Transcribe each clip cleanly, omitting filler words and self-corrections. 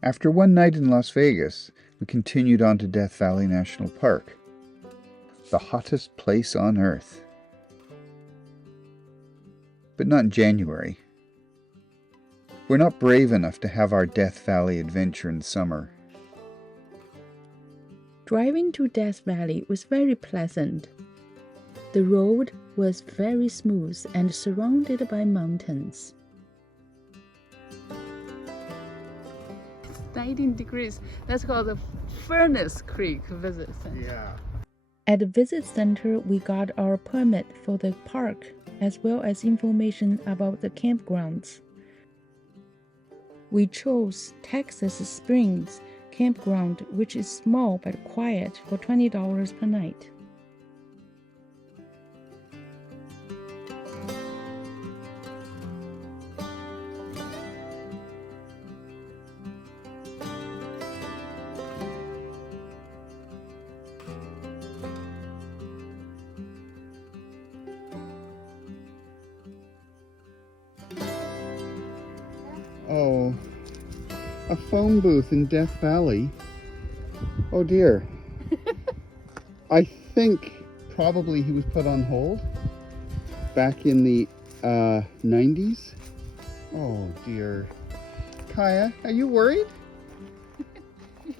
After one night in Las Vegas, we continued on to Death Valley National Park, the hottest place on Earth. But not in January. We're not brave enough to have our Death Valley adventure in summer. Driving to Death Valley was very pleasant. The road was very smooth and surrounded by mountains. 19 degrees. That's called the Furnace Creek Visit Center. Yeah. At the visit center, we got our permit for the park, as well as information about the campgrounds. We chose Texas Springs Campground, which is small but quiet, for $20 per night. Oh, a phone booth in Death Valley. Oh dear. I think probably he was put on hold back in the 90s. Oh dear. Kaya, are you worried?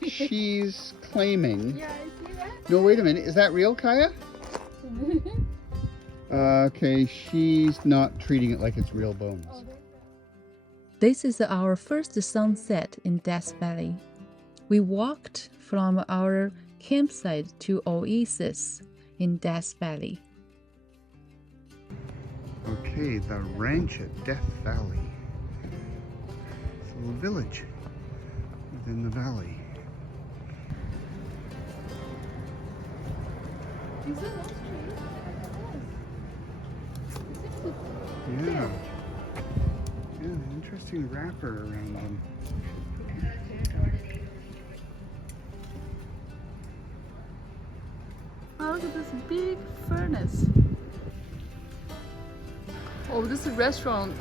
She's claiming. Yeah, I see that. No, wait a minute. Is that real, Kaya? Okay, she's not treating it like it's real bones. This is our first sunset in Death Valley. We walked from our campsite to Oasis in Death Valley. Okay, the ranch at Death Valley. It's a little village within the valley. Yeah. Yeah, interesting wrapper around them. Oh, look at this big furnace. Oh, this is restaurant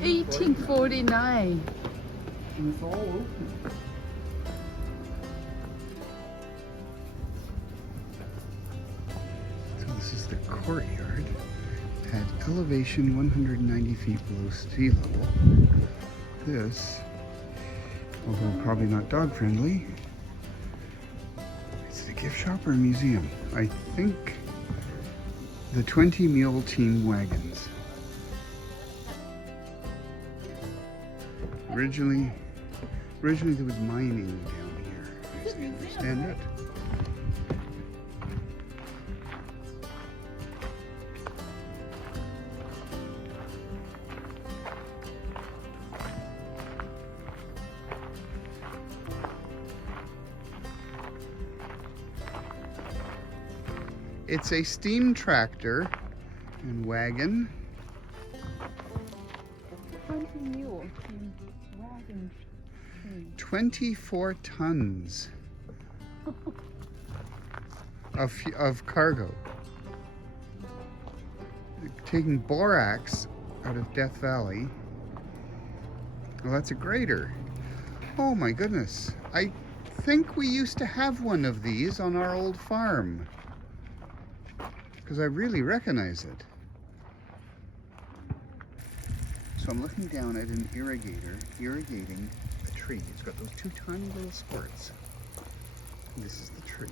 1849. And it's all open. So this is the courtyard at elevation 190 feet below sea level. This, although probably not dog friendly, it's a gift shop or a museum. I think the 20 Mule Team wagons. Originally there was mining down here, as I understand it. It's a steam tractor and wagon. 20 mule wagon. 24 tons of cargo. Taking borax out of Death Valley. Well, that's a grader. Oh my goodness. I think we used to have one of these on our old farm, because I really recognize it. So I'm looking down at an irrigator irrigating a tree. It's got those two tiny little squirts. This is the tree.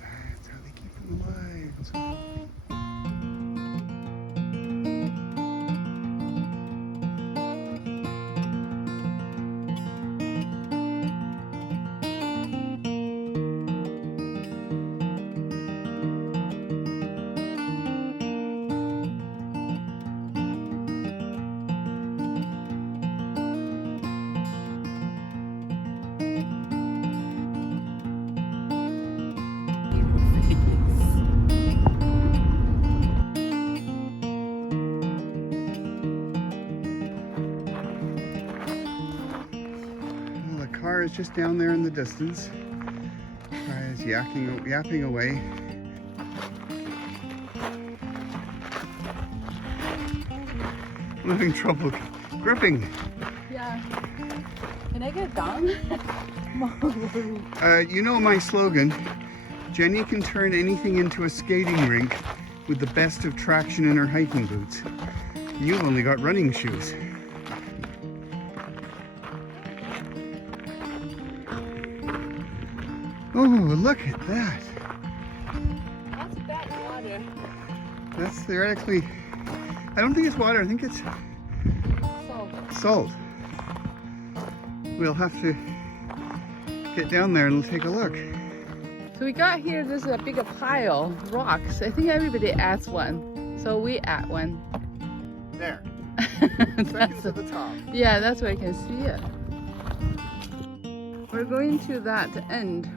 That's how they keep them alive. It's so healthy. car is just down there in the distance. Guy is yapping away. I'm having trouble gripping. Yeah. Can I get down? You know my slogan, Jenny can turn anything into a skating rink with the best of traction in her hiking boots. You've only got running shoes. Oh, look at that. That's bad water. That's theoretically, I don't think it's water, I think it's salt. We'll have to get down there and take a look. So we got here, there's a big pile of rocks. I think everybody adds one. So we add one. There. That's Seconds at the top. yeah, that's where you can see it. We're going to that end.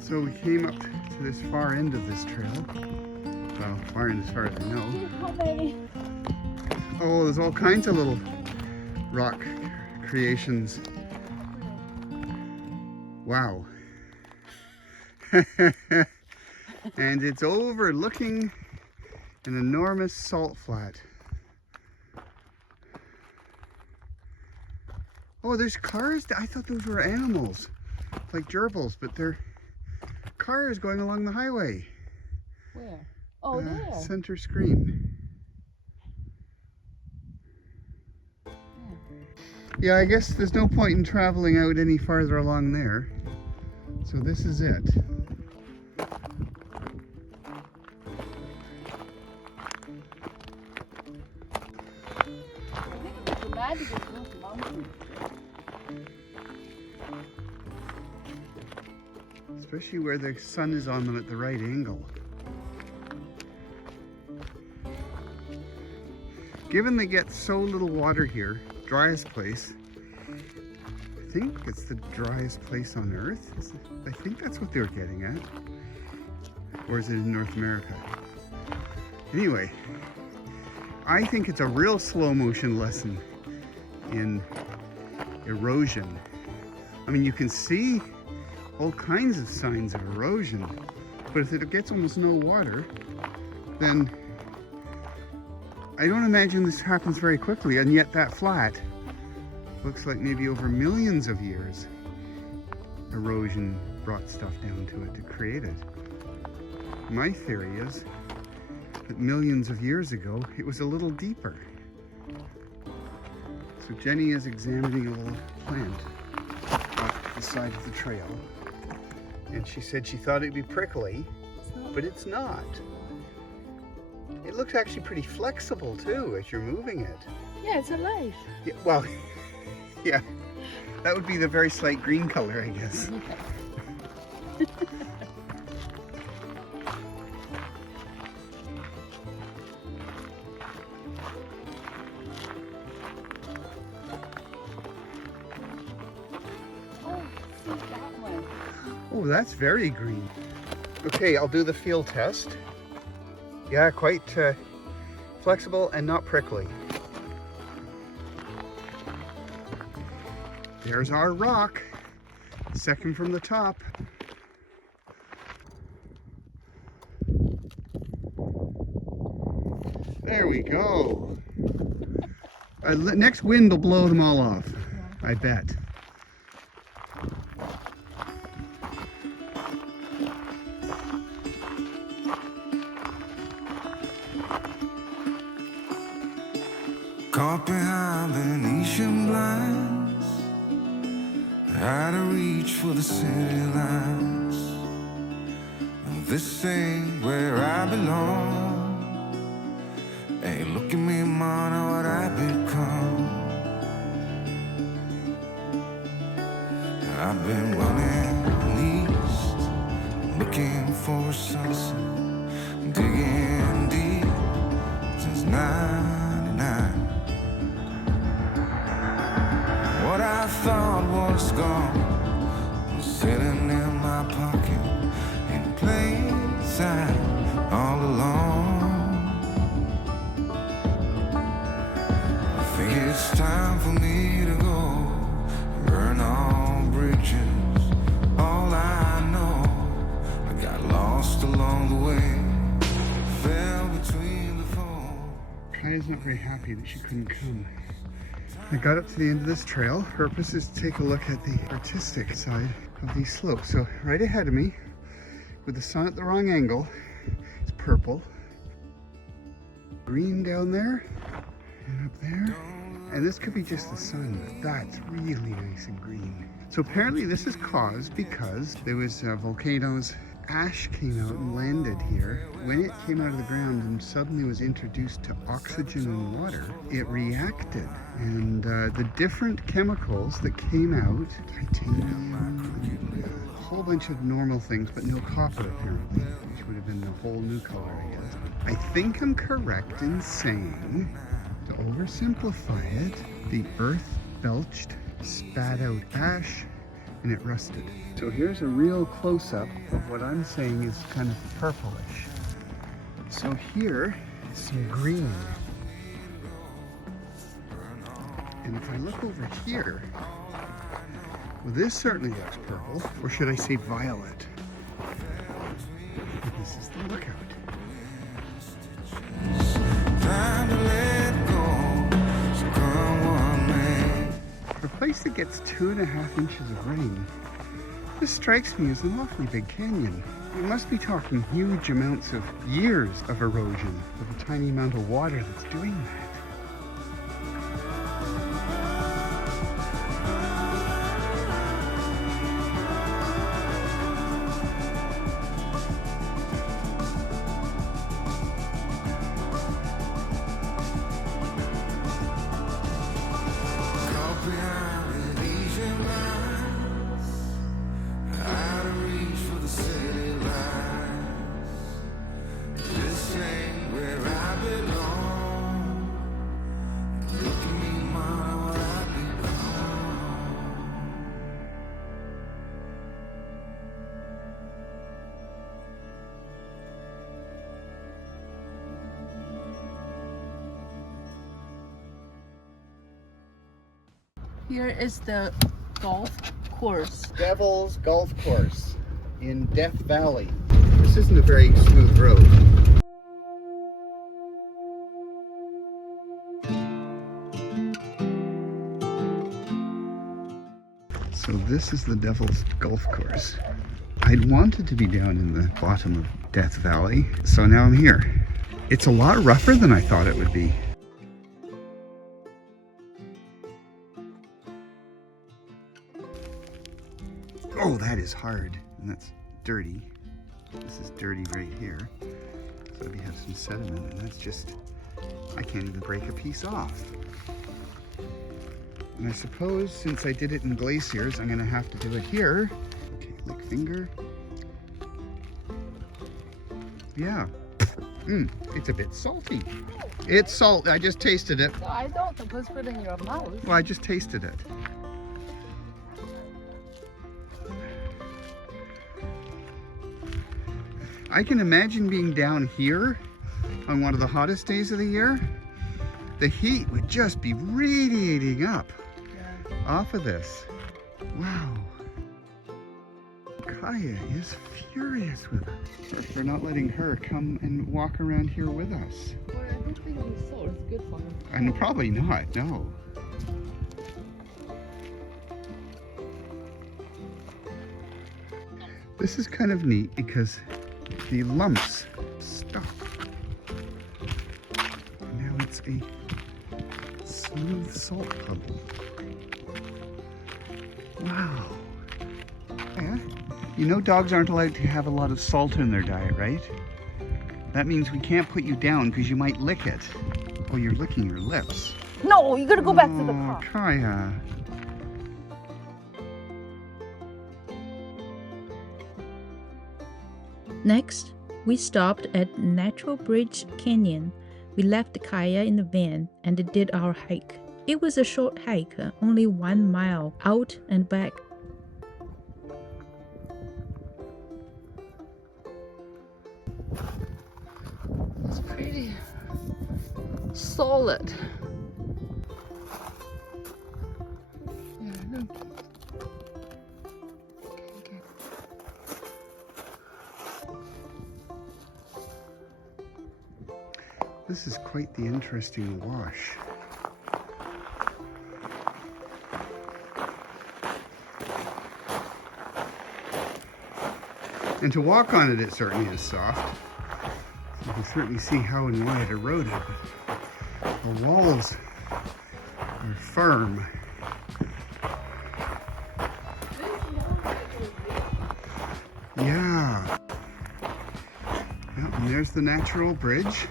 So we came up to this far end of this trail. Well, far end as far as I know. How many? Oh, there's all kinds of little rock creations. Wow. And it's overlooking an enormous salt flat. Oh, there's cars. I thought those were animals, like gerbils, but they're cars going along the highway. Where? Oh, there. Center screen. Yeah, I guess there's no point in traveling out any farther along there. So this is it. I think it's dramatic as those mountains. Especially where the sun is on them at the right angle. Given they get so little water here, driest place, I think it's the driest place on Earth. I think that's what they were getting at. Or is it in North America? Anyway, I think it's a real slow motion lesson in erosion. I mean, you can see all kinds of signs of erosion, but if it gets almost no water, then I don't imagine this happens very quickly, and yet that flat looks like maybe over millions of years erosion brought stuff down to it to create it. My theory is that millions of years ago it was a little deeper. So Jenny is examining a little plant off the side of the trail, and she said she thought it'd be prickly, but it's not. It looks actually pretty flexible too as you're moving it. Yeah, it's alive. Yeah, well, yeah, that would be the very slight green color, I guess. Oh, see that one. Oh, that's very green. Okay, I'll do the feel test. Yeah, quite flexible and not prickly. There's our rock, second from the top. There we go. Next wind will blow them all off, I bet. Caught behind Venetian blinds, out of reach for the city lights. This ain't where I belong. Hey, look at me, man, what I've become. I've been running east, looking for a sunset, digging deep since '99. What I thought was gone was sitting in my pocket in plain sight all along. I think it's time for me to go bridges, all I know. I got lost along the way, fell between the foam. Kaya's not very happy that she couldn't come. I got up to the end of this trail. Purpose is to take a look at the artistic side of these slopes. So right ahead of me, with the sun at the wrong angle, it's purple. Green down there, and up there. And this could be just the sun, but that's really nice and green. So apparently this is caused because there was volcanoes. Ash came out and landed here. When it came out of the ground and suddenly was introduced to oxygen and water, it reacted. And the different chemicals that came out, titanium, a whole bunch of normal things, but no copper apparently, which would have been a whole new color, I guess. I think I'm correct in saying, to oversimplify it, the earth belched, spat out ash, and it rusted. So here's a real close-up of what I'm saying is kind of purplish. So here is some green. And if I look over here, well, this certainly looks purple, or should I say violet? This is the lookout. Time to let go, so come on, man. For a place that gets 2.5 inches of rain, this strikes me as an awfully big canyon. We must be talking huge amounts of years of erosion with a tiny amount of water that's doing that. Caught behind the Asian lines, out of reach for the city lights. This ain't where I belong. Look at me, mama, what I've become. Here is the golf course. Devil's Golf Course in Death Valley. This isn't a very smooth road. So this is the Devil's Golf Course. I'd wanted to be down in the bottom of Death Valley, so now I'm here. It's a lot rougher than I thought it would be. Oh, that is hard, and that's dirty. This is dirty right here. So we have some sediment, and that's just, I can't even break a piece off. And I suppose since I did it in glaciers, I'm gonna have to do it here. Okay, lick finger. Yeah. It's a bit salty. It's salt, I just tasted it. I don't suppose put it in your mouth. Well, I just tasted it. I can imagine being down here on one of the hottest days of the year. The heat would just be radiating up off of this. Wow. Kaya is furious with us for not letting her come and walk around here with us. Well, I don't think it's so. It's good for him. And probably not, no. This is kind of neat because the lumps stop. And now it's a smooth salt puddle. Wow. Yeah. You know dogs aren't allowed to have a lot of salt in their diet, right? That means we can't put you down because you might lick it. Oh, you're licking your lips. No, you gotta go back to the Oh, car. Kaya. Next, we stopped at Natural Bridge Canyon. We left Kaya in the van and did our hike. It was a short hike, only 1 mile out and back. It's pretty solid. Yeah, look. This is quite the interesting wash. And to walk on it, it certainly is soft. You can certainly see how and why it eroded. The walls are firm. Yeah. Yep, and there's the natural bridge.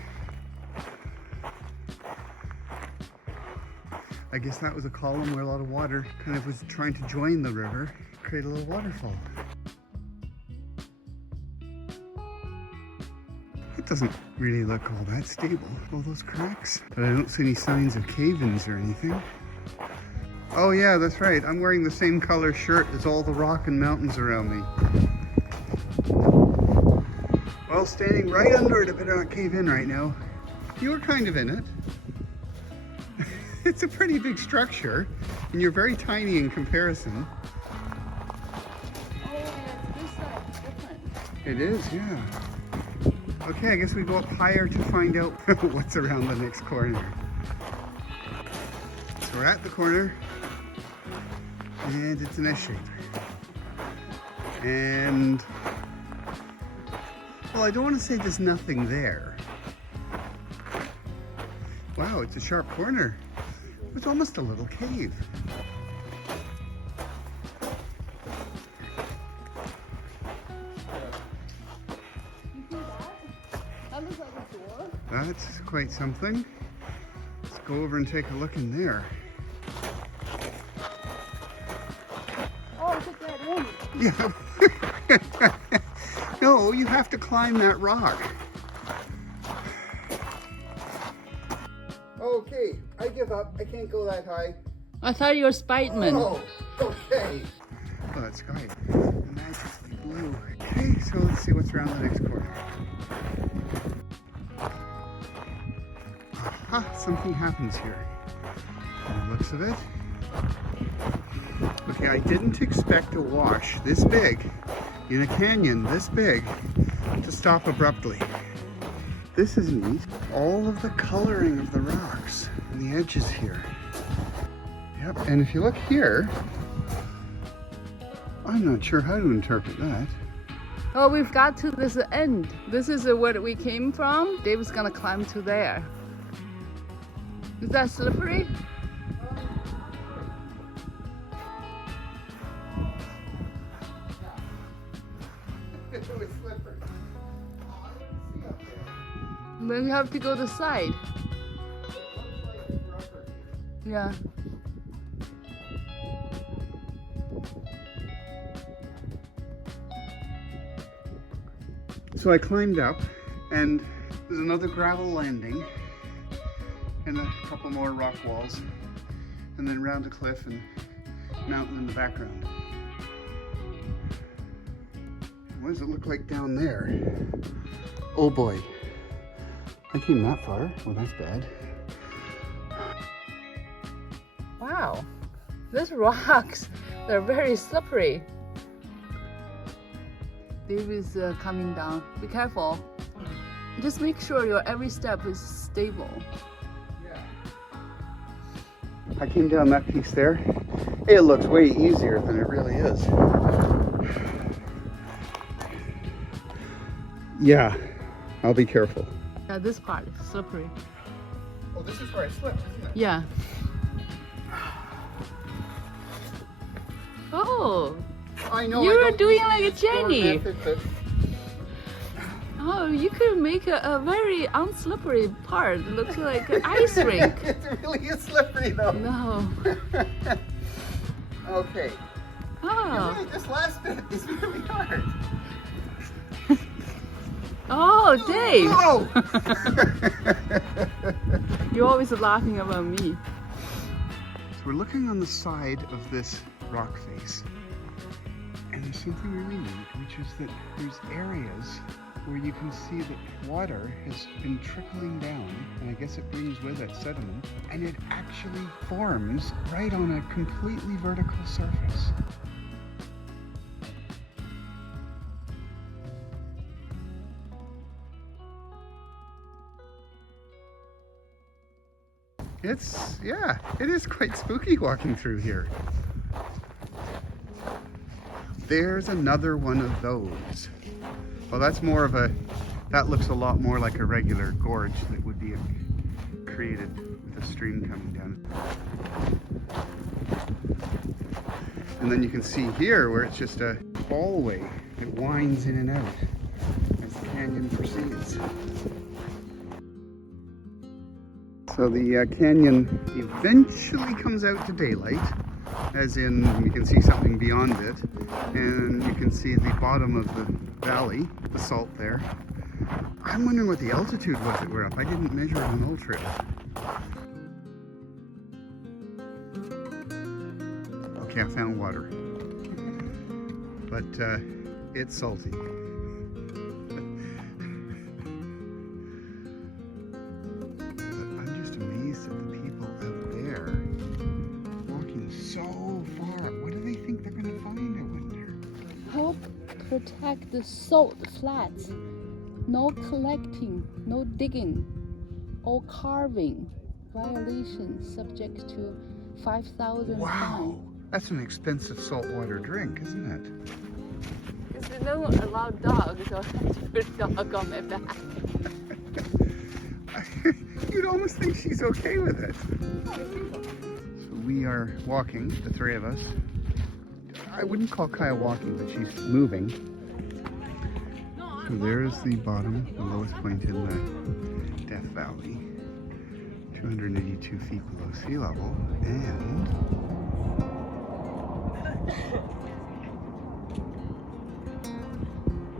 I guess that was a column where a lot of water kind of was trying to join the river, create a little waterfall. It doesn't really look all that stable, all those cracks. But I don't see any signs of cave-ins or anything. Oh yeah, that's right. I'm wearing the same color shirt as all the rock and mountains around me. Well, standing right under it, a bit of a cave-in right now. You were kind of in it. It's a pretty big structure, and you're very tiny in comparison. Oh, yeah, this side's different. It is, yeah. Okay, I guess we go up higher to find out what's around the next corner. So we're at the corner, and it's an S shape. And, well, I don't want to say there's nothing there. Wow, it's a sharp corner. It's almost a little cave. That looks like a door. That's quite something. Let's go over and take a look in there. Oh, it's a dead end. Yeah. No, you have to climb that rock. Okay, I give up. I can't go that high. I thought you were Spiderman. Oh, okay. Oh, that sky. Magically blue. Okay, so let's see what's around the next corner. Aha, something happens here. From the looks of it. Okay, I didn't expect a wash this big in a canyon this big to stop abruptly. This is neat. All of the coloring of the rocks and the edges here. Yep, and if you look here, I'm not sure how to interpret that. Oh, we've got to this end. This is where we came from. Dave's gonna climb to there. Is that slippery? It was slippery. Oh, I didn't see up there. Then you have to go to the side. It looks like it's rubber here. Yeah. So I climbed up, and there's another gravel landing, and a couple more rock walls, and then round a cliff and mountain in the background. What does it look like down there? Oh boy. I came that far. Well, that's bad. Wow. These rocks, they're very slippery. Dave is coming down. Be careful. Just make sure your every step is stable. I came down that piece there. It looks way easier than it really is. Yeah, I'll be careful. Yeah, this part is slippery. Oh, this is where I slipped, isn't it? Yeah. Oh, I know. you I were don't doing usually like a use door Jenny. method, but Oh, you could make a very unslippery part. It looks like an ice rink. it really is slippery though. No. Okay. Oh. Really, this last bit is really hard. Oh, Dave. Oh! You're always laughing about me. So we're looking on the side of this rock face, and there's something really neat, which is that there's areas where you can see that water has been trickling down, and I guess it brings with it sediment, and it actually forms right on a completely vertical surface. Yeah, it is quite spooky walking through here. There's another one of those. Well, that's more of a, that looks a lot more like a regular gorge that would be created with a stream coming down. And then you can see here where it's just a hallway. It winds in and out as the canyon proceeds. So the canyon eventually comes out to daylight, as in you can see something beyond it, and you can see the bottom of the valley, the salt there. I'm wondering what the altitude was that we're up. I didn't measure it on Old Trail. Okay, I found water, but it's salty. Protect the salt flats. No collecting, no digging, or carving. Violation subject to 5,000 Wow, fine. that's an expensive saltwater drink, isn't it? Because they don't allow dogs, so I have to put a dog on my back. You'd almost think she's okay with it. So we are walking, the three of us. I wouldn't call Kaya walking, but she's moving. So there's the bottom, the lowest point in the Death Valley. 282 feet below sea level. And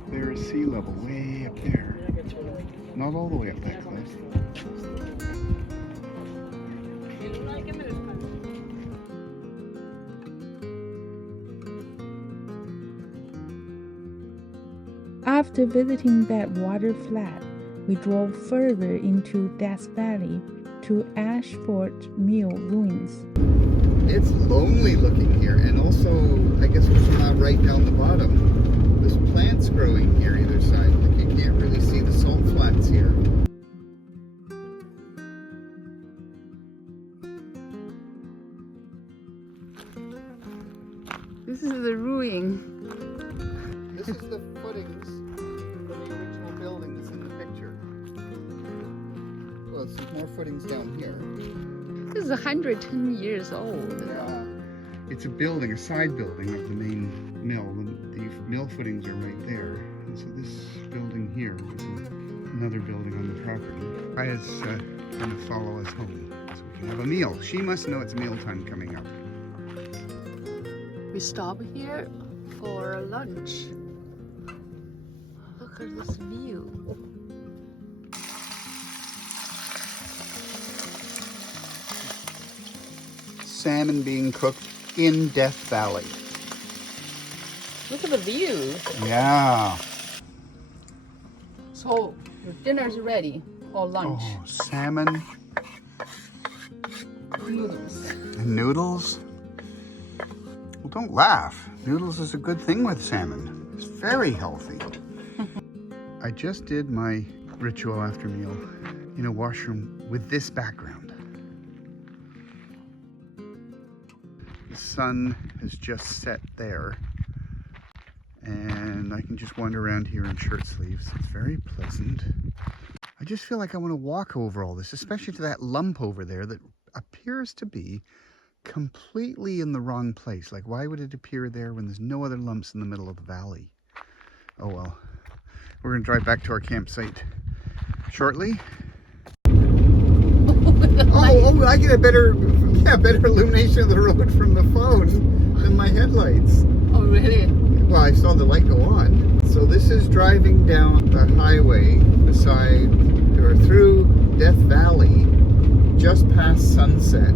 there is sea level way up there. Not all the way up that close. After visiting that water flat, we drove further into Death Valley to Ashford Mill ruins. It's lonely looking here, and also, I guess it's not right down the bottom. There's plants growing here either side. Like you can't really see the salt flats here. This is the ruin. This is the footings from the original building that's in the picture. Well, there's more footings down here. This is 110 years old. Yeah. It's a building, a side building of the main mill. The mill footings are right there. And so this building here is another building on the property. Kaya's going to follow us home so we can have a meal. She must know it's mealtime coming up. We stop here for lunch. Look at this view. Salmon being cooked in Death Valley. Look at the view. Yeah. So dinner's ready, or lunch. Oh, salmon Noodles. and noodles. Well, don't laugh. Noodles is a good thing with salmon. It's very healthy. I just did my ritual after meal in a washroom with this background. The sun has just set there, and I can just wander around here in shirt sleeves. It's very pleasant. I just feel like I want to walk over all this, especially to that lump over there that appears to be completely in the wrong place. Like, why would it appear there when there's no other lumps in the middle of the valley? Oh well. We're going to drive back to our campsite shortly. Oh, I get a better illumination of the road from the phone than my headlights. Oh, really? Well, I saw the light go on. So this is driving down the highway beside or through Death Valley just past sunset.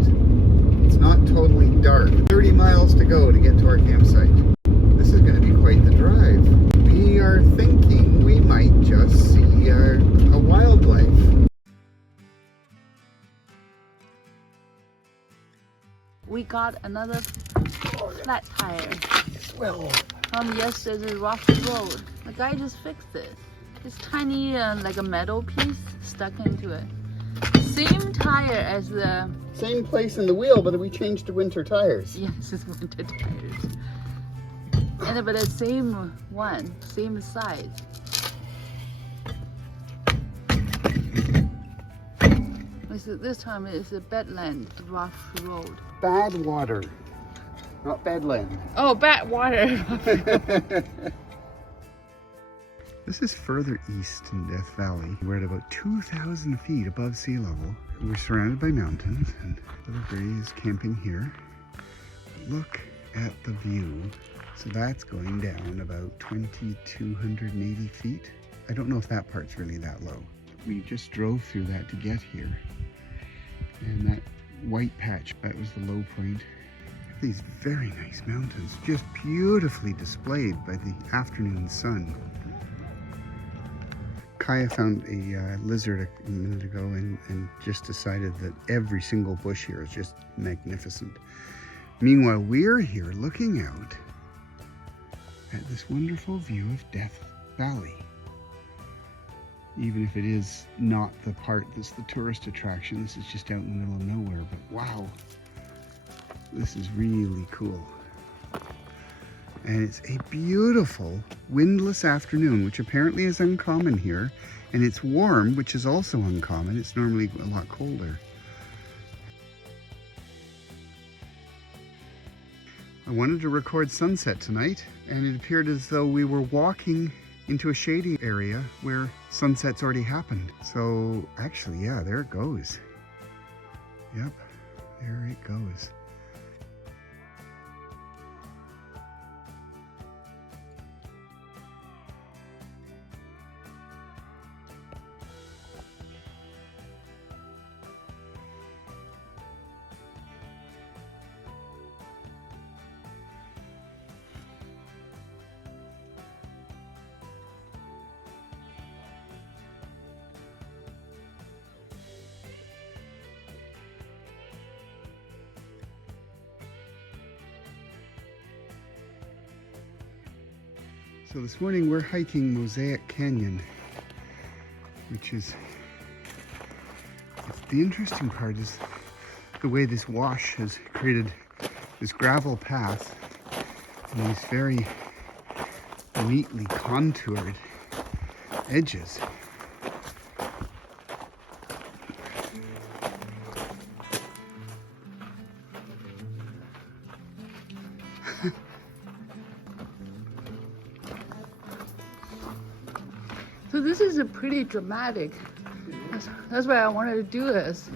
It's not totally dark. 30 miles to go to get to our campsite. This is going to be quite the drive. We are thinking we might just see a wildlife. We got another flat tire from yesterday's rocky road. The guy just fixed it. This tiny like a metal piece stuck into it. same tire as the. Same place in the wheel, but we changed to winter tires. Yes, it's winter tires. And but the same one, same size. This time it's a Badland rough road. Bad water, not Badland. Oh, bad water. This is further east in Death Valley. We're at about 2,000 feet above sea level. We're surrounded by mountains, and Little Gray is camping here. Look at the view. So that's going down about 2,280 feet. I don't know if that part's really that low. We just drove through that to get here. And that white patch, that was the low point. These very nice mountains, just beautifully displayed by the afternoon sun. Kaya found a lizard a minute ago and just decided that every single bush here is just magnificent. Meanwhile, we're here looking out at this wonderful view of Death Valley. Even if it is not the part that's the tourist attraction, this is just out in the middle of nowhere, but wow, this is really cool. And it's a beautiful windless afternoon, which apparently is uncommon here, and it's warm, which is also uncommon. It's normally a lot colder. I wanted to record sunset tonight, and it appeared as though we were walking into a shady area where sunset's already happened. So actually, yeah, there it goes. Yep, there it goes. So this morning we're hiking Mosaic Canyon, which is, the interesting part is the way this wash has created this gravel path and these very neatly contoured edges. So this is a pretty dramatic. That's why I wanted to do this.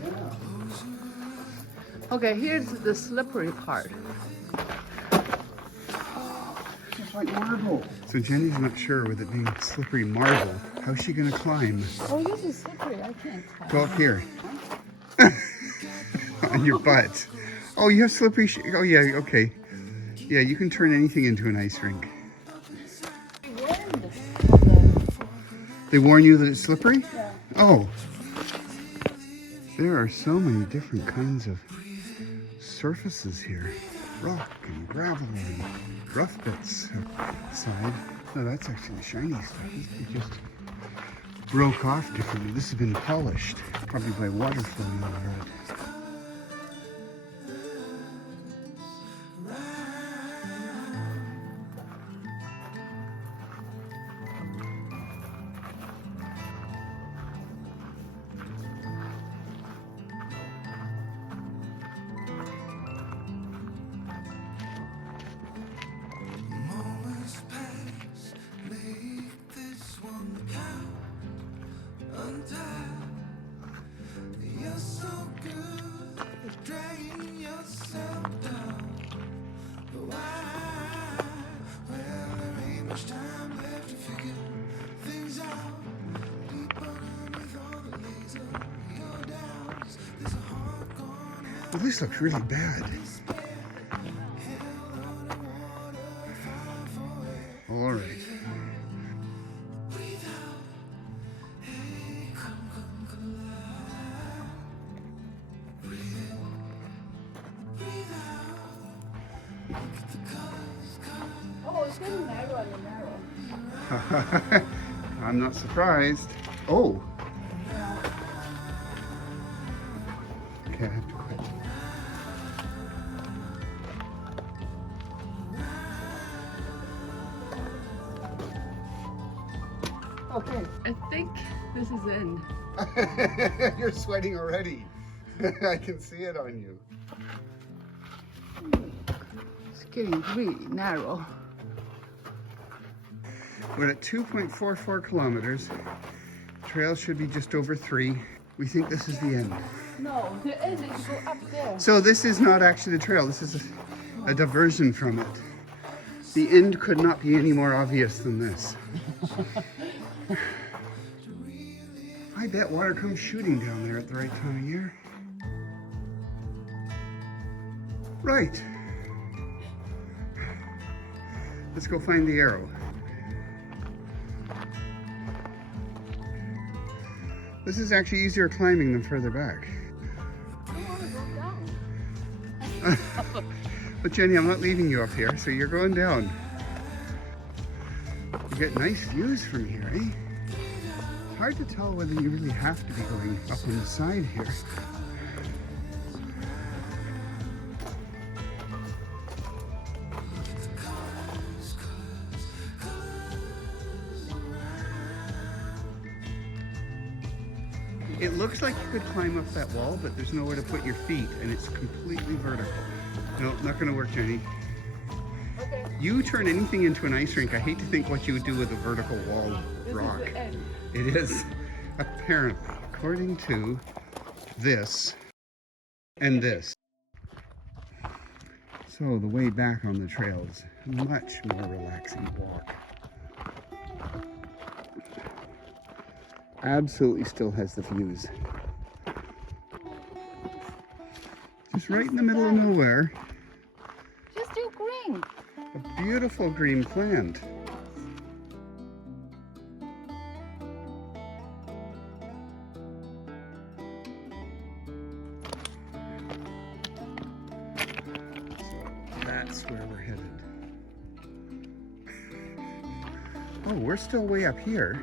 Okay, here's the slippery part. It's like marble. So Jenny's not sure with it being slippery marble. How's she gonna climb? Oh, this is slippery. I can't climb. Go up here. On your butt. Oh, you have slippery oh yeah, okay. Yeah, you can turn anything into an ice rink. They warn you that it's slippery? Yeah. Oh. There are so many different kinds of surfaces here. Rock and gravel and rough bits outside. No, that's actually the shiny stuff. It just broke off differently. This has been polished, probably by water flowing over it. Well, this looks really bad. All right. Oh, it's getting narrower and narrower. I'm not surprised. Oh. Okay. I think this is the end. You're sweating already. I can see it on you. It's getting really narrow. We're at 2.44 kilometers. Trail should be just over 3. We think this is the end. No, the end is go up there. So this is not actually the trail. This is a diversion from it. The end could not be any more obvious than this. I bet water comes shooting down there at the right time of year. Right. Let's go find the arrow. This is actually easier climbing than further back. I want to go down. But Jenny, I'm not leaving you up here, so you're going down. You get nice views from here, eh? It's hard to tell whether you really have to be going up on the side here. It looks like you could climb up that wall, but there's nowhere to put your feet, and it's completely vertical. No, not gonna work, Jenny. Okay. You turn anything into an ice rink, I hate to think what you would do with a vertical wall rock. This is the end. It is, apparently, according to this and this. So the way back on the trail is a much more relaxing walk. Absolutely still has the views. Just right in the middle of nowhere, Just do green. a beautiful green plant. That's where we're headed. Oh, we're still way up here.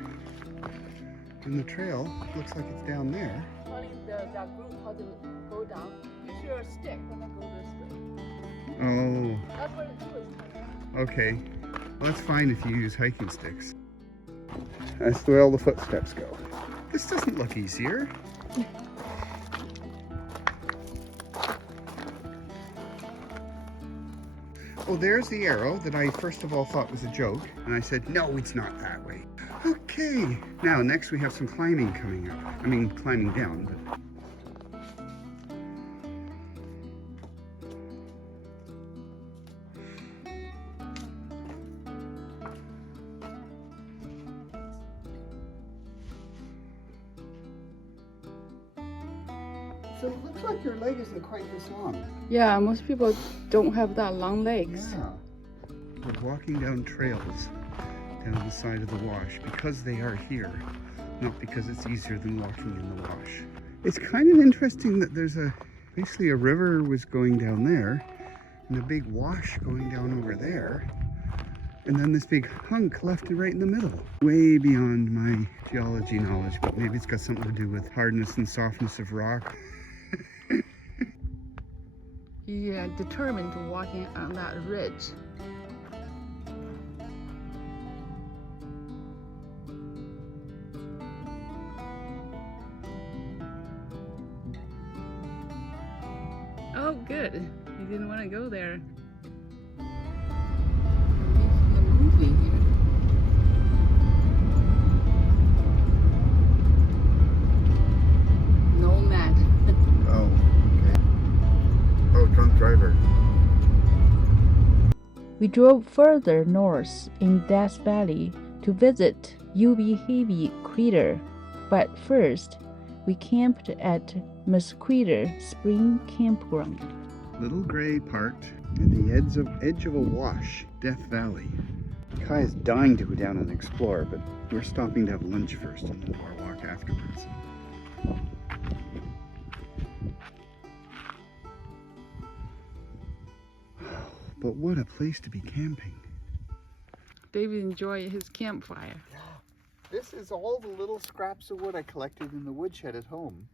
And the trail looks like it's down there. Telling that group how to go down. Use your stick and then go this way. Oh, That's what it is. okay. Well, that's fine if you use hiking sticks. That's the way all the footsteps go. This doesn't look easier. Oh, there's the arrow that I first of all thought was a joke. And I said, no, it's not that way. Okay. Now, next we have some climbing coming up. I mean, climbing down, but... So it looks like your leg isn't quite this long. Yeah, most people don't have that long legs. Yeah. We're walking down trails down the side of the wash because they are here, not because it's easier than walking in the wash. It's kind of interesting that there's basically a river was going down there and a big wash going down over there. And then this big hunk left right in the middle. Way beyond my geology knowledge, but maybe it's got something to do with hardness and softness of rock. He determined to walking on that ridge. Oh, good. He didn't want to go there. We're making a movie here. Nomad. Oh, okay. Oh, drunk driver. We drove further north in Death Valley to visit Ubi Crater, but first we camped at Mesquite Spring Campground. Little Gray parked at the edge of a wash, Death Valley. Kai is dying to go down and explore, but we're stopping to have lunch first and we'll do our walk afterwards. But what a place to be camping. David enjoyed his campfire. This is all the little scraps of wood I collected in the woodshed at home.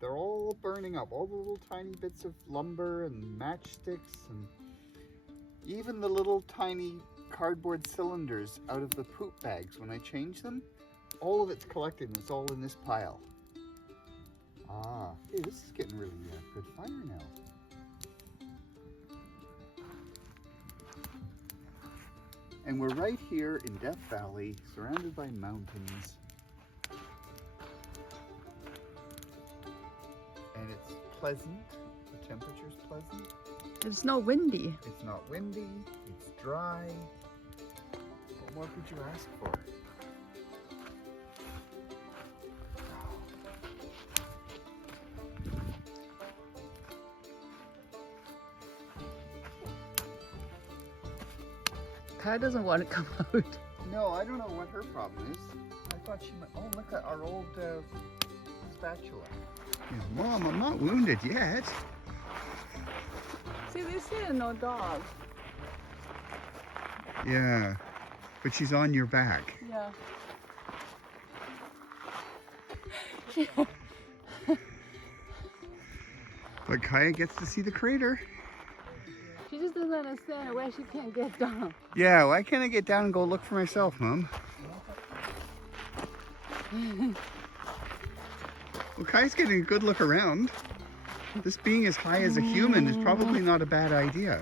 They're all burning up, all the little tiny bits of lumber and matchsticks and even the little tiny cardboard cylinders out of the poop bags. When I change them, all of it's collected and it's all in this pile. Ah, hey, this is getting really good fire now. And we're right here in Death Valley, surrounded by mountains. And it's pleasant. The temperature's pleasant. It's not windy. It's not windy. It's dry. What more could you ask for? Kaya doesn't want to come out. No, I don't know what her problem is. I thought she might. Oh, look at our old spatula. Mom, I'm not wounded yet. See, they say no dog. Yeah, but she's on your back. Yeah. But Kaya gets to see the crater. She just doesn't understand why she can't get down. Yeah, why can't I get down and go look for myself, Mom? Well, Kaya's getting a good look around. This being as high as a human is probably not a bad idea.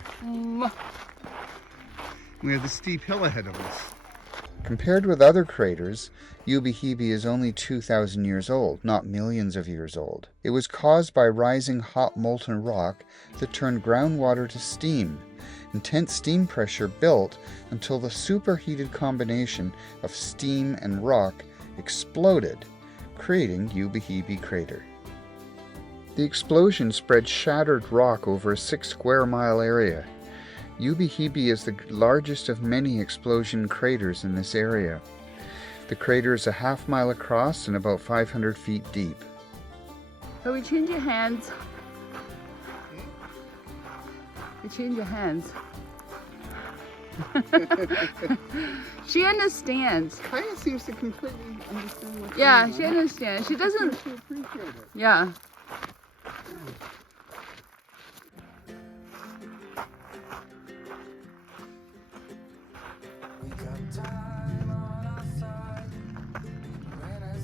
We have the steep hill ahead of us. Compared with other craters, Ubehebe is only 2,000 years old, not millions of years old. It was caused by rising hot molten rock that turned groundwater to steam. Intense steam pressure built until the superheated combination of steam and rock exploded, creating Ubehebe crater. The explosion spread shattered rock over a 6 square mile area. Ubehebe is the largest of many explosion craters in this area. The crater is a half mile across and about 500 feet deep. So we change your hands. We change your hands. She understands. Kaya seems to completely understand what's Yeah, going she on. understands. She doesn't. She appreciates it. Yeah.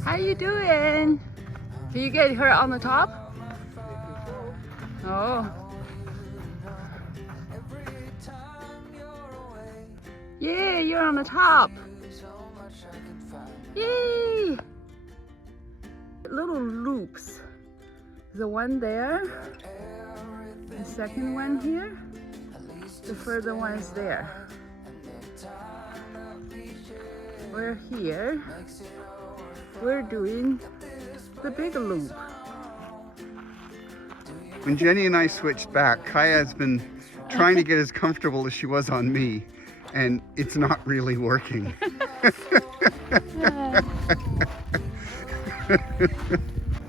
How you doing? Can you get her on the top? Oh. Yeah, you're on the top. Yay! Little loops. The one there, the second one here, the further one is there. We're here. We're doing the big loop. When Jenny and I switched back, Kaya has been trying to get as comfortable as she was on me, and it's not really working.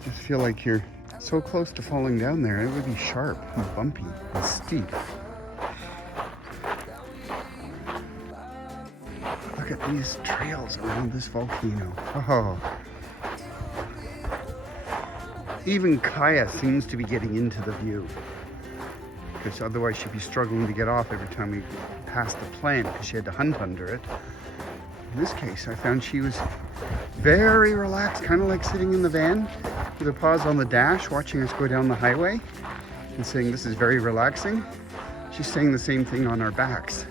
Just feel like you're so close to falling down there. It would be sharp and bumpy and steep. Look at these trails around this volcano. Oh. Even Kaya seems to be getting into the view, because otherwise she'd be struggling to get off every time we passed the plant because she had to hunt under it. In this case, I found she was very relaxed, kind of like sitting in the van with her paws on the dash, watching us go down the highway and saying this is very relaxing. She's saying the same thing on our backs.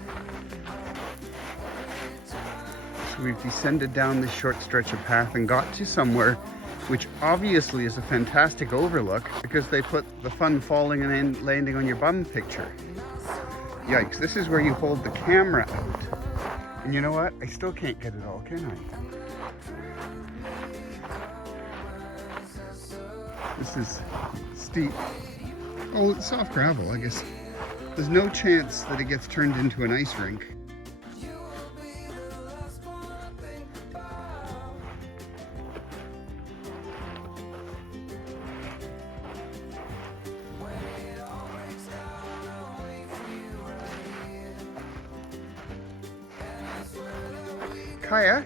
So we've descended down this short stretch of path and got to somewhere which obviously is a fantastic overlook because they put the fun falling and then landing on your bum picture. Yikes, this is where you hold the camera out. And you know what? I still can't get it all, can I? This is steep. Oh, it's soft gravel, I guess. There's no chance that it gets turned into an ice rink. Kaya,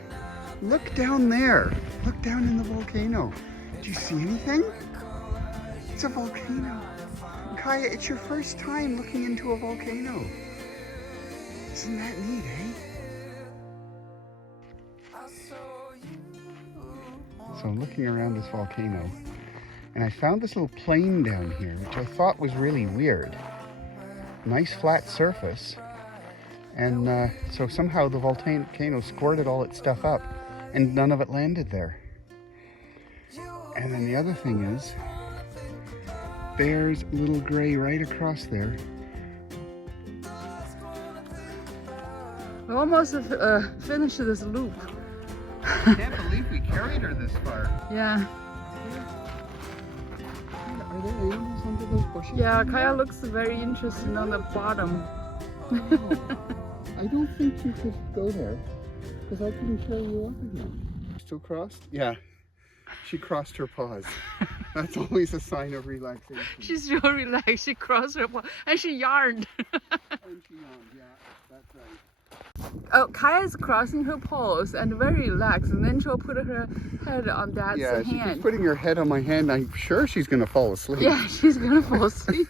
look down there. Look down in the volcano. Do you see anything? It's a volcano. Kaya, it's your first time looking into a volcano. Isn't that neat, eh? So I'm looking around this volcano, and I found this little plain down here, which I thought was really weird. Nice flat surface, and so somehow the volcano squirted all its stuff up, and none of it landed there. And then the other thing is, there's little gray right across there. We almost finished this loop. I can't believe we carried her this far. Yeah. Are there animals under those bushes? Yeah, Kaya looks very interesting on the bottom. I don't think you could go there, because I couldn't carry you up again. Still crossed? Yeah. She crossed her paws. That's always a sign of relaxation. She's so relaxed. She crossed her paw and she yarned. And she yawned, yeah, that's right. Oh, Kaya is crossing her paws and very relaxed, and then she'll put her head on Dad's Yeah, she keeps hand. putting her head on my hand. I'm sure she's going to fall asleep. Yeah, she's gonna fall asleep.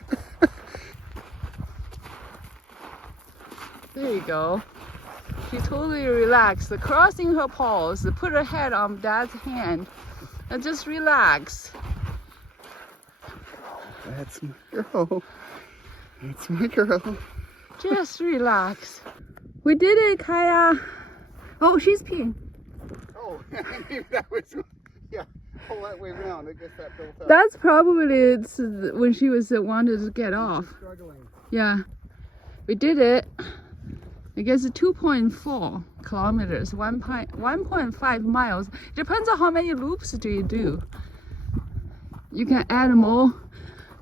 There you go. She totally relaxed, crossing her paws, put her head on Dad's hand, and just relax. That's my girl. That's my girl. Just relax. We did it, Kaya. Oh, she's peeing. Oh, maybe that was, yeah, pull that way around. I guess that built up. That's probably when she was wanted to get off. Struggling. Yeah, we did it. I guess 2.4 kilometers, 1.5 miles. Depends on how many loops do you do. You can add more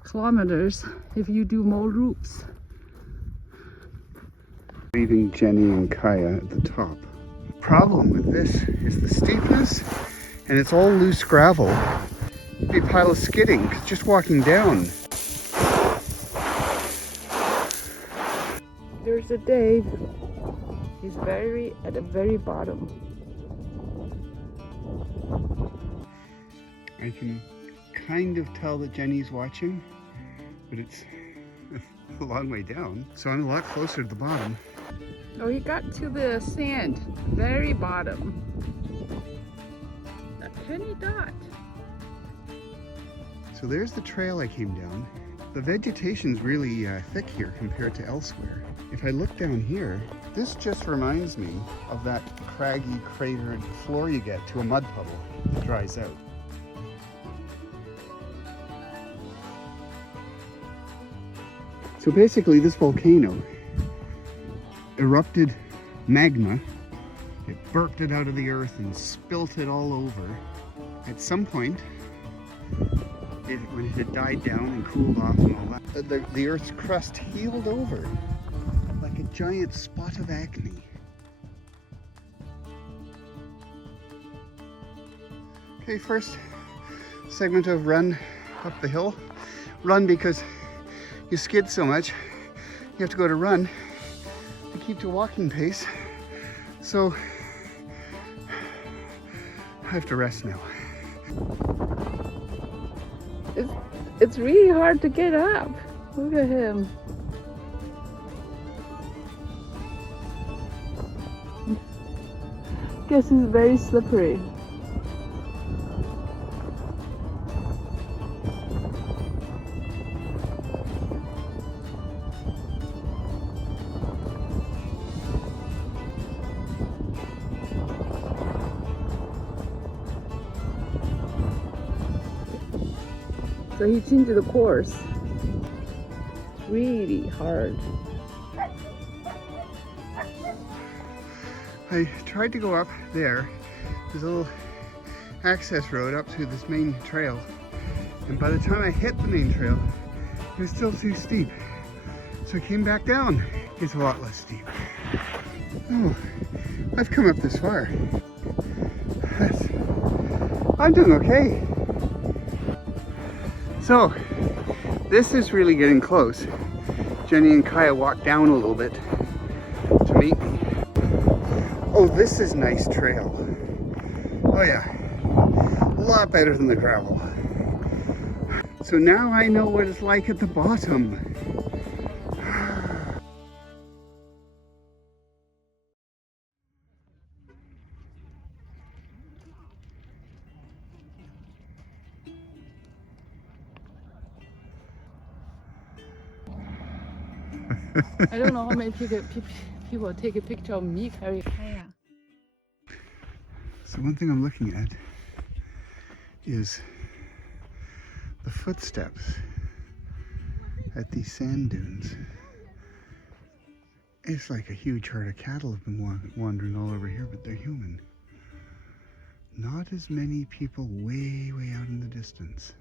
kilometers if you do more loops. Leaving Jenny and Kaya at the top. Problem with this is the steepness, and it's all loose gravel. It'd be a pile of skidding, 'cause just walking down. There's a Dave. He's at the very bottom. I can kind of tell that Jenny's watching, but it's a long way down. So I'm a lot closer to the bottom. Oh, he got to the sand, very bottom. A tiny dot. So there's the trail I came down. The vegetation's really thick here compared to elsewhere. If I look down here, this just reminds me of that craggy, cratered floor you get to a mud puddle that dries out. So basically this volcano erupted magma, it burped it out of the earth and spilt it all over. At some point, when it had died down and cooled off and all that, the Earth's crust healed over like a giant spot of acne. Okay, first segment of run up the hill. Run because you skid so much, you have to go to run to keep to walking pace. So I have to rest now. It's really hard to get up. Look at him. Guess he's very slippery. So he changed the course. It's really hard. I tried to go up there. There's a little access road up to this main trail. And by the time I hit the main trail, it was still too steep. So I came back down. It's a lot less steep. Oh, I've come up this far. I'm doing okay. So, this is really getting close. Jenny and Kaya walked down a little bit to meet me. Oh, this is nice trail. Oh yeah, a lot better than the gravel. So now I know what it's like at the bottom. I don't know how many people take a picture of me carrying Kaya. So one thing I'm looking at is the footsteps at these sand dunes. It's like a huge herd of cattle have been wandering all over here, but they're human. Not as many people way out in the distance.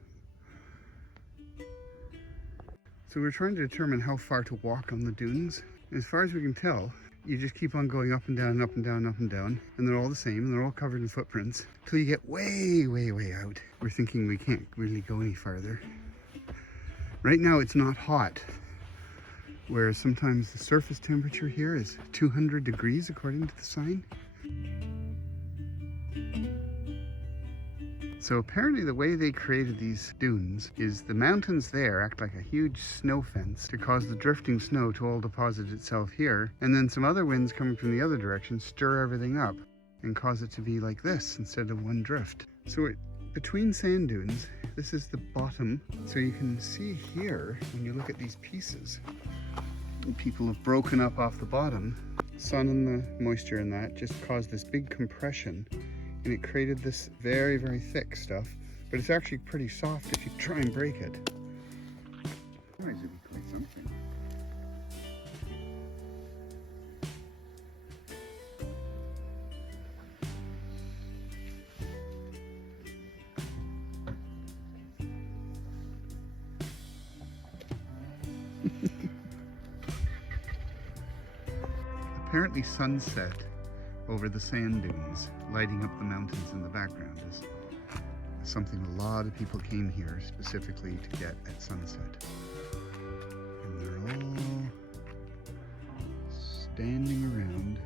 So we're trying to determine how far to walk on the dunes. As far as we can tell, you just keep on going up and down, up and down, up and down, and they're all the same, and they're all covered in footprints, till you get way out. We're thinking we can't really go any farther. Right now it's not hot, whereas sometimes the surface temperature here is 200 degrees according to the sign. So apparently the way they created these dunes is the mountains there act like a huge snow fence to cause the drifting snow to all deposit itself here, and then some other winds coming from the other direction stir everything up and cause it to be like this instead of one drift. So between sand dunes, this is the bottom, so you can see here when you look at these pieces, people have broken up off the bottom. Sun and the moisture in that just caused this big compression, and it created this very thick stuff, but it's actually pretty soft if you try and break it. Otherwise it'd be quite something. Apparently sunset over the sand dunes, lighting up the mountains in the background, is something a lot of people came here specifically to get at sunset. And they're all standing around.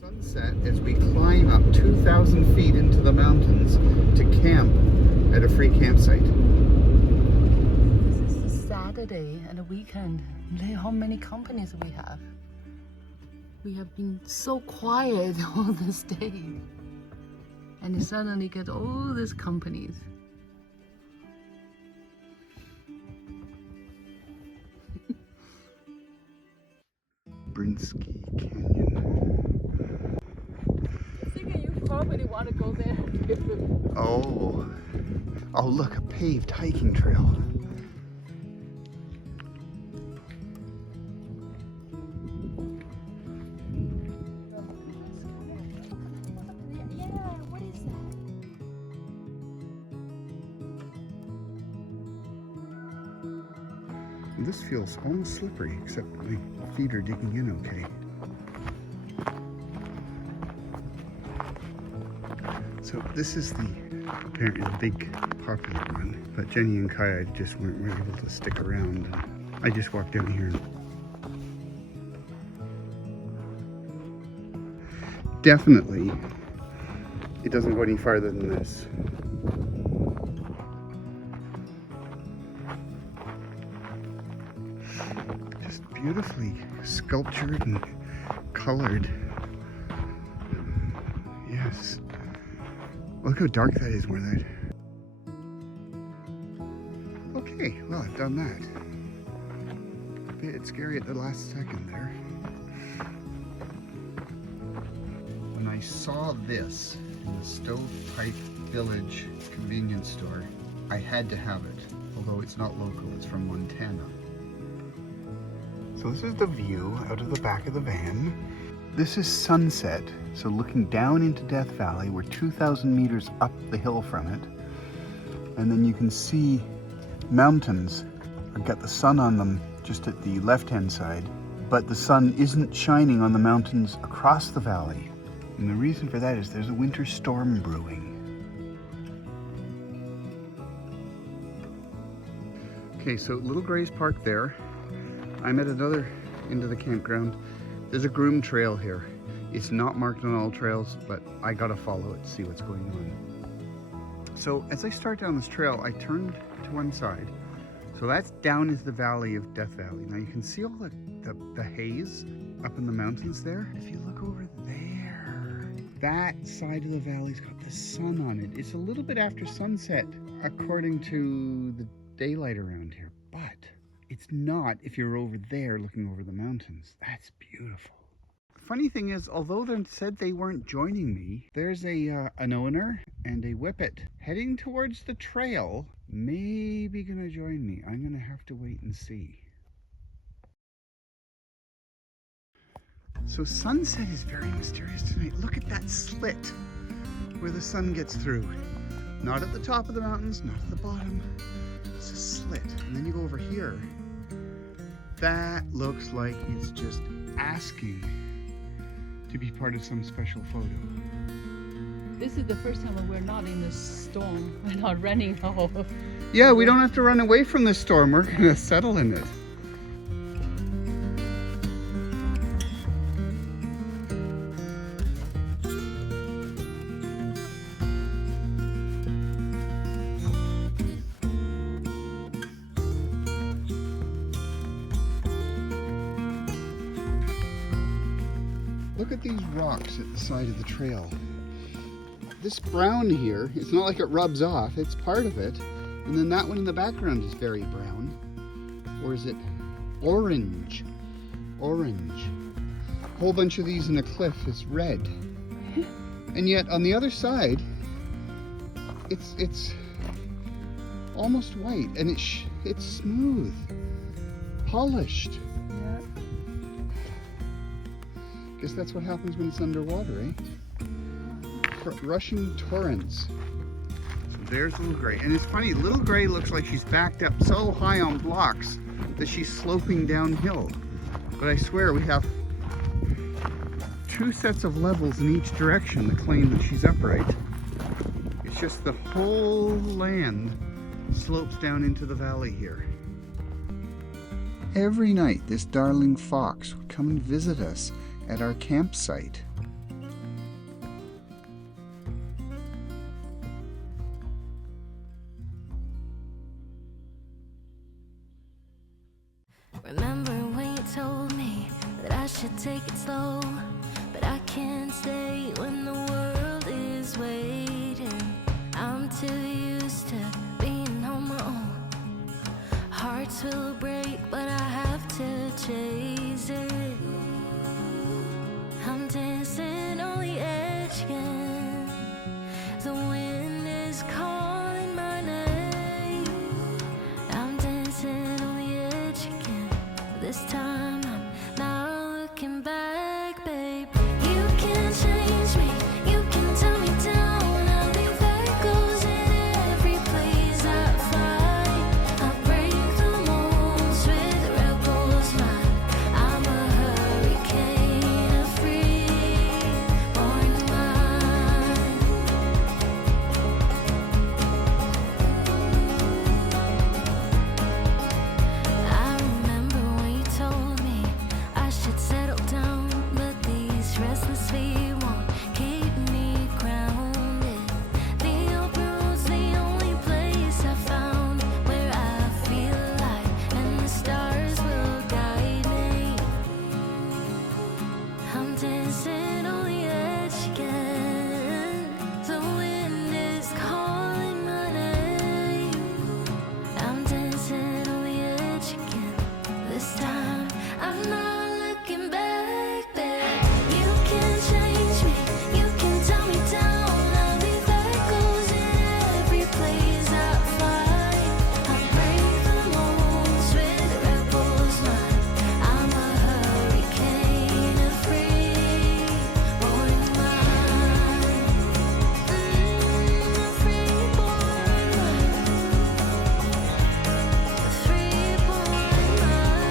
Sunset as we climb up 2,000 feet into the mountains to camp at a free campsite. This is a Saturday and a weekend. Look how many companies we have. We have been so quiet all this day. And suddenly get all these companies. Brinsky Canyon. I think you probably want to go there. Oh look, a paved hiking trail. What is that? This feels almost slippery, except my feet are digging in okay. So this is apparently the big popular one, but Jenny and Kaya just weren't able to stick around. I just walked down here. Definitely, it doesn't go any farther than this. Just beautifully sculptured and colored. Yes. Look how dark that is where that. Okay, well, I've done that. A bit scary at the last second there. When I saw this in the Stovepipe Village convenience store, I had to have it, although it's not local, it's from Montana. So this is the view out of the back of the van. This is sunset, so looking down into Death Valley. We're 2,000 meters up the hill from it. And then you can see mountains. I've got the sun on them just at the left-hand side, but the sun isn't shining on the mountains across the valley. And the reason for that is there's a winter storm brewing. Okay, so Little Gray's Park there. I'm at another end of the campground. There's a groom trail here. It's not marked on all trails, but I gotta follow it to see what's going on. So as I start down this trail, I turned to one side, So that's down is the valley of Death Valley. Now you can see all the haze up in the mountains there. If you look over there, that side of the valley's got the sun on it. It's a little bit after sunset according to the daylight around here, but it's not if you're over there looking over the mountains. That's beautiful. Funny thing is, although they said they weren't joining me, there's an owner and a whippet heading towards the trail, maybe gonna join me. I'm gonna have to wait and see. So sunset is very mysterious tonight. Look at that slit where the sun gets through. Not at the top of the mountains, not at the bottom. It's a slit. And then you go over here. That looks like it's just asking to be part of some special photo. This is the first time when we're not in the storm. We're not running off. Yeah, we don't have to run away from the storm. We're gonna settle in it. Look at these rocks at the side of the trail. This brown here, it's not like it rubs off, it's part of it. And then that one in the background is very brown. Or is it orange? Orange. A whole bunch of these in the cliff is red. And yet on the other side, it's almost white and it's smooth, polished. Yeah. Guess that's what happens when it's underwater, eh? Rushing torrents. So there's Little Gray. And it's funny, Little Gray looks like she's backed up so high on blocks that she's sloping downhill. But I swear we have 2 sets of levels in each direction that claim that she's upright. It's just the whole land slopes down into the valley here. Every night this darling fox would come and visit us at our campsite. Remember when you told me that I should take it slow, but I can't stay when the world is waiting. I'm too used to being on my own. Hearts will break, but I have to chase it. I'm dancing on the edge again. The wind is calling my name. I'm dancing on the edge again. This time I'm not looking back, babe. You can change me, you can tell me down. I'll leave echoes in every place I find. I break the molds with rebels mind. I'm a hurricane, a free-born mind. I remember when you told me I should settle down, but these restless feet won't keep me grounded. The open road's the only place I found where I feel alive, and the stars will guide me. I'm dancing on the edge again. The wind is calling my name. I'm dancing on the edge again. This time I'm not looking back, babe. You can change me, you can tell me down. I'll leave echoes in every place I find. I break the molds with rebels mind. I'm a hurricane, a free-born mind. A free-born mind. A free-born mind.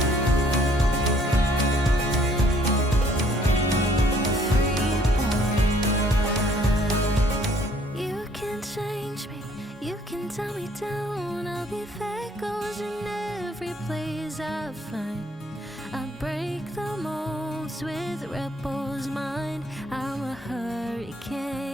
You can change me, you can tell me down. I'll be echoes in every place I find. I break the molds with rebels mind. I'm a hurricane.